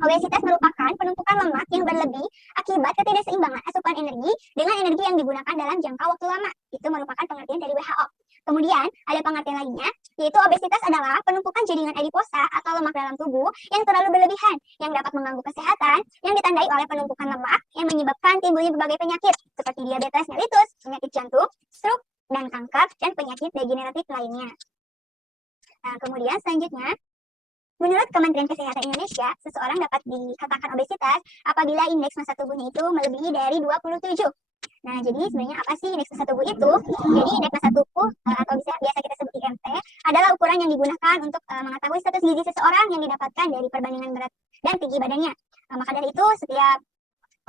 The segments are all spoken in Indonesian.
Obesitas merupakan penumpukan lemak yang berlebih akibat ketidakseimbangan asupan energi dengan energi yang digunakan dalam jangka waktu lama. Itu merupakan pengertian dari WHO. Kemudian ada pengertian lainnya, yaitu obesitas adalah penumpukan jaringan adiposa atau lemak dalam tubuh yang terlalu berlebihan, yang dapat mengganggu kesehatan, yang ditandai oleh penumpukan lemak yang menyebabkan timbulnya berbagai penyakit, seperti diabetes mellitus, penyakit jantung, stroke, dan kanker, dan penyakit degeneratif lainnya. Nah, kemudian selanjutnya, menurut Kementerian Kesehatan Indonesia, seseorang dapat dikatakan obesitas apabila indeks massa tubuhnya itu melebihi dari 27. Nah, jadi sebenarnya apa sih indeks massa tubuh itu? Jadi indeks massa tubuh atau biasa kita sebut IMT adalah ukuran yang digunakan untuk mengetahui status gizi seseorang yang didapatkan dari perbandingan berat dan tinggi badannya. Maka dari itu setiap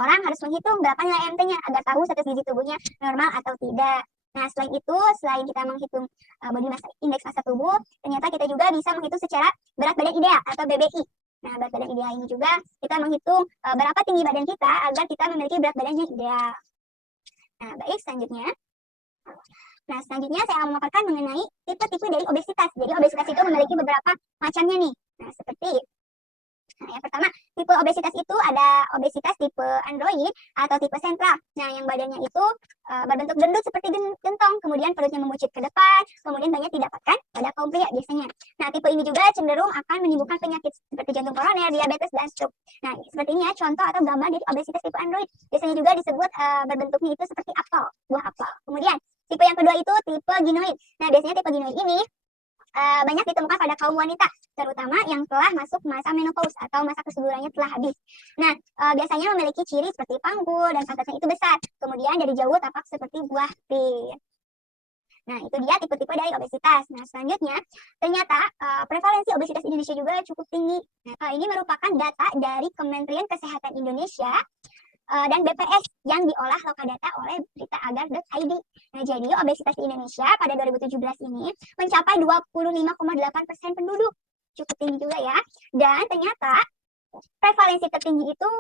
orang harus menghitung berapa nilai IMT-nya agar tahu status gizi tubuhnya normal atau tidak. Nah, selain itu, selain kita menghitung body mass indeks massa tubuh, ternyata kita juga bisa menghitung secara berat badan ideal atau BBI. Nah, berat badan ideal ini juga kita menghitung berapa tinggi badan kita agar kita memiliki berat badan yang ideal. Nah, baik, selanjutnya. Nah, selanjutnya saya akan memaparkan mengenai tipe-tipe dari obesitas. Jadi, obesitas itu memiliki beberapa macamnya nih. Nah, seperti yang pertama, tipe obesitas itu ada obesitas tipe android atau tipe sentral. Nah, yang badannya itu berbentuk gendut seperti gentong, kemudian perutnya memucit ke depan, kemudian banyak didapatkan pada kaum pria biasanya. Nah, tipe ini juga cenderung akan menimbulkan penyakit seperti jantung koroner, diabetes, dan stroke. Nah, seperti ini ya contoh atau gambar dari obesitas tipe android. Biasanya juga disebut bentuknya itu seperti apel, buah apel. Kemudian, tipe yang kedua itu tipe ginoid. Nah, biasanya tipe ginoid ini banyak ditemukan pada kaum wanita, terutama yang telah masuk masa menopause atau masa kesuburannya telah habis. Nah, biasanya memiliki ciri seperti panggul dan pantatnya itu besar. Kemudian dari jauh tampak seperti buah pir. Nah, itu dia tipe-tipe dari obesitas. Nah, selanjutnya, ternyata prevalensi obesitas Indonesia juga cukup tinggi. Nah, ini merupakan data dari Kementerian Kesehatan Indonesia dan BPS yang diolah Lokadata oleh berita-agar.id. Nah, jadi obesitas di Indonesia pada 2017 ini mencapai 25,8% penduduk. Cukup tinggi juga ya. Dan ternyata prevalensi tertinggi itu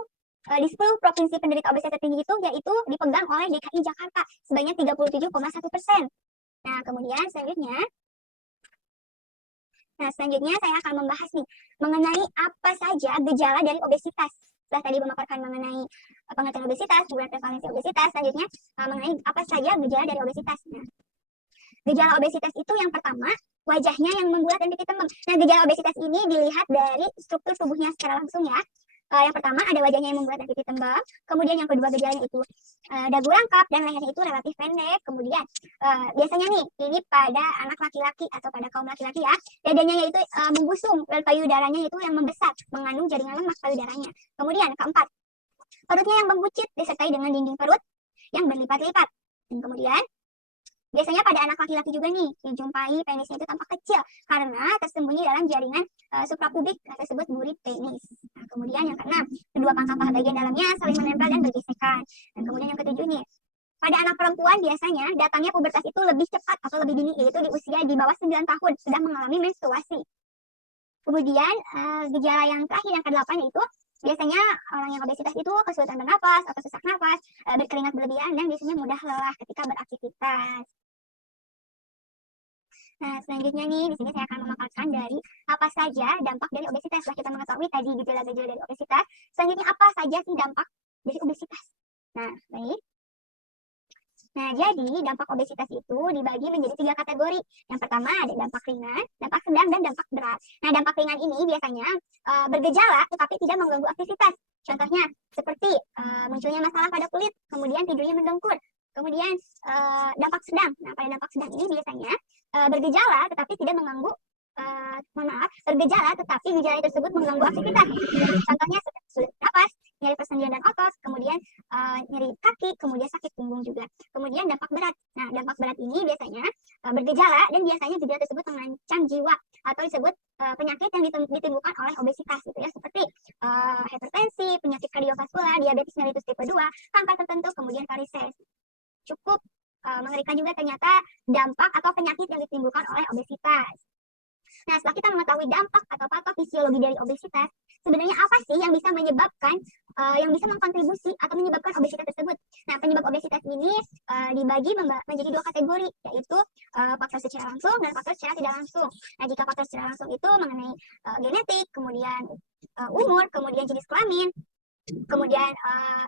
di 10 provinsi penderita obesitas tertinggi itu yaitu dipegang oleh DKI Jakarta sebanyak 37,1%. Nah, kemudian selanjutnya saya akan membahas nih mengenai apa saja gejala dari obesitas. Setelah tadi memaparkan mengenai pengertian obesitas, kemudian prevalensi obesitas, selanjutnya mengenai apa saja gejala dari obesitas. Nah, gejala obesitas itu yang pertama, wajahnya yang membulat dan pipi tembem. Nah, gejala obesitas ini dilihat dari struktur tubuhnya secara langsung ya. Yang pertama ada wajahnya yang membulat dan pipi tembem. Kemudian yang kedua gejalanya itu dagu rangkap dan lehernya itu relatif pendek. Kemudian biasanya nih ini pada anak laki-laki atau pada kaum laki-laki ya, dadanya yaitu membusung dan payudaranya itu yang membesar, mengandung jaringan lemak payudaranya. Kemudian keempat, perutnya yang membuncit disertai dengan dinding perut yang berlipat-lipat. Dan kemudian biasanya pada anak laki-laki juga nih dijumpai penisnya itu tampak kecil karena tersembunyi dalam jaringan suprapubik tersebut duri penis. Nah, kemudian yang keenam, kedua pangkal paha bagian dalamnya saling menempel dan bergesekan. Dan kemudian yang ketujuh nih, pada anak perempuan biasanya datangnya pubertas itu lebih cepat atau lebih dini, yaitu di usia di bawah 9 tahun sudah mengalami menstruasi. Kemudian gejala yang terakhir yang ke-8 yaitu biasanya orang yang obesitas itu kesulitan bernafas atau sesak nafas, berkeringat berlebihan, dan biasanya mudah lelah ketika beraktivitas. Nah, selanjutnya nih, di sini saya akan memaparkan dari apa saja dampak dari obesitas. Setelah kita mengetahui tadi gejala-gejala dari obesitas, selanjutnya apa saja sih dampak dari obesitas? Nah, baik. Nah, jadi dampak obesitas itu dibagi menjadi 3 kategori. Yang pertama ada dampak ringan, dampak sedang, dan dampak berat. Nah, dampak ringan ini biasanya bergejala tetapi tidak mengganggu aktivitas. Contohnya seperti munculnya masalah pada kulit, kemudian tidurnya mendengkur. Kemudian dampak sedang. Nah, pada dampak sedang ini biasanya bergejala tetapi tidak mengganggu bergejala tetapi gejala tersebut mengganggu aktivitas. Contohnya sulit nafas, nyeri persendian dan otot, kemudian nyeri kaki, kemudian sakit punggung juga. Kemudian dampak berat. Nah, dampak berat ini biasanya bergejala dan biasanya gejala tersebut mengancam jiwa atau disebut penyakit yang ditimbulkan oleh obesitas gitu ya, seperti hipertensi, penyakit kardiovaskular, diabetes mellitus tipe 2, kanker tertentu, kemudian varises. Cukup mengerikan juga ternyata dampak atau penyakit yang ditimbulkan oleh obesitas. Nah, setelah kita mengetahui dampak atau patofisiologi dari obesitas, sebenarnya apa sih yang bisa menyebabkan yang bisa mengkontribusi atau menyebabkan obesitas tersebut. Nah, penyebab obesitas ini dibagi menjadi dua kategori, yaitu faktor secara langsung dan faktor secara tidak langsung. Nah, jika faktor secara langsung itu mengenai genetik, kemudian umur, kemudian jenis kelamin, kemudian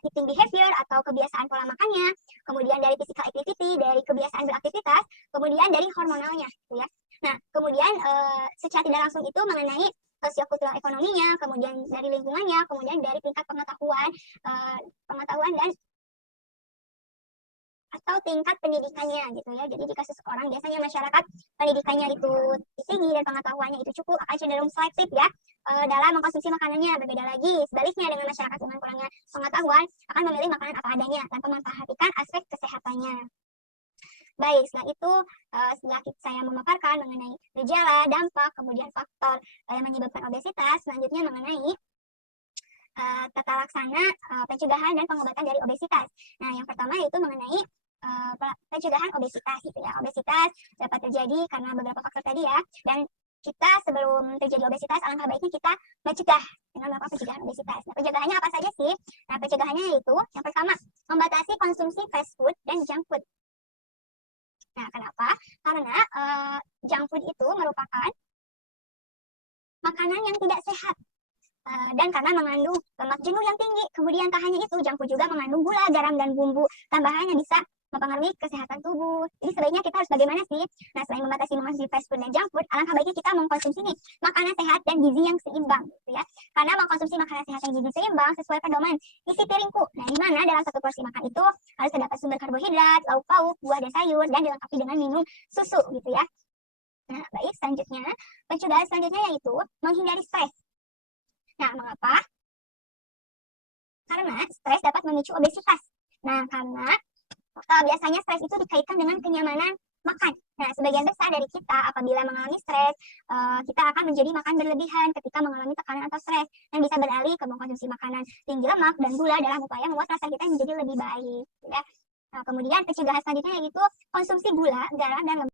eating behavior atau kebiasaan pola makannya, kemudian dari physical activity, dari kebiasaan beraktivitas, kemudian dari hormonalnya, gitu ya. Nah, kemudian secara tidak langsung itu mengenai sosiokultural ekonominya, kemudian dari lingkungannya, kemudian dari tingkat pengetahuan dan atau tingkat pendidikannya gitu ya. Jadi jika seseorang, biasanya masyarakat pendidikannya itu tinggi dan pengetahuannya itu cukup, akan cenderung selektif ya dalam mengkonsumsi makanannya. Berbeda lagi sebaliknya dengan masyarakat dengan kurangnya pengetahuan, akan memilih makanan apa adanya tanpa memperhatikan aspek kesehatannya. Baik, setelah itu setelah saya memaparkan mengenai gejala, dampak, kemudian faktor yang menyebabkan obesitas, selanjutnya mengenai tata laksana pencegahan dan pengobatan dari obesitas. Nah, yang pertama yaitu mengenai pencegahan obesitas gitu ya. Obesitas dapat terjadi karena beberapa faktor tadi ya. Dan kita sebelum terjadi obesitas, alangkah baiknya kita mencegah dengan melakukan pencegahan obesitas. Nah, pencegahannya apa saja sih? Nah, pencegahannya yaitu yang pertama, membatasi konsumsi fast food dan junk food. Nah, kenapa? Karena junk food itu merupakan makanan yang tidak sehat. Dan karena mengandung lemak jenuh yang tinggi. Kemudian tak hanya itu, junk food juga mengandung gula, garam, dan bumbu tambahan yang bisa mempengaruhi kesehatan tubuh. Jadi sebaiknya kita harus bagaimana sih? Nah, selain membatasi mengonsumsi fast food dan junk food, alangkah baiknya kita mengkonsumsi nih makanan sehat dan gizi yang seimbang, gitu ya. Karena mengkonsumsi makanan sehat dan gizi seimbang sesuai pedoman isi piringku. Nah, di mana dalam satu porsi makan itu harus terdapat sumber karbohidrat, lauk pauk, buah dan sayur, dan dilengkapi dengan minum susu, gitu ya. Nah, baik, selanjutnya, pencegahan selanjutnya yaitu menghindari stres. Nah, mengapa? Karena stres dapat memicu obesitas. Nah, karena biasanya stres itu dikaitkan dengan kenyamanan makan. Nah, sebagian besar dari kita apabila mengalami stres, kita akan menjadi makan berlebihan ketika mengalami tekanan atau stres, dan bisa beralih ke mengkonsumsi makanan tinggi lemak dan gula dalam upaya membuat rasa kita menjadi lebih baik. Ya. Nah, kemudian pencegahan selanjutnya yaitu konsumsi gula, garam, dan lemak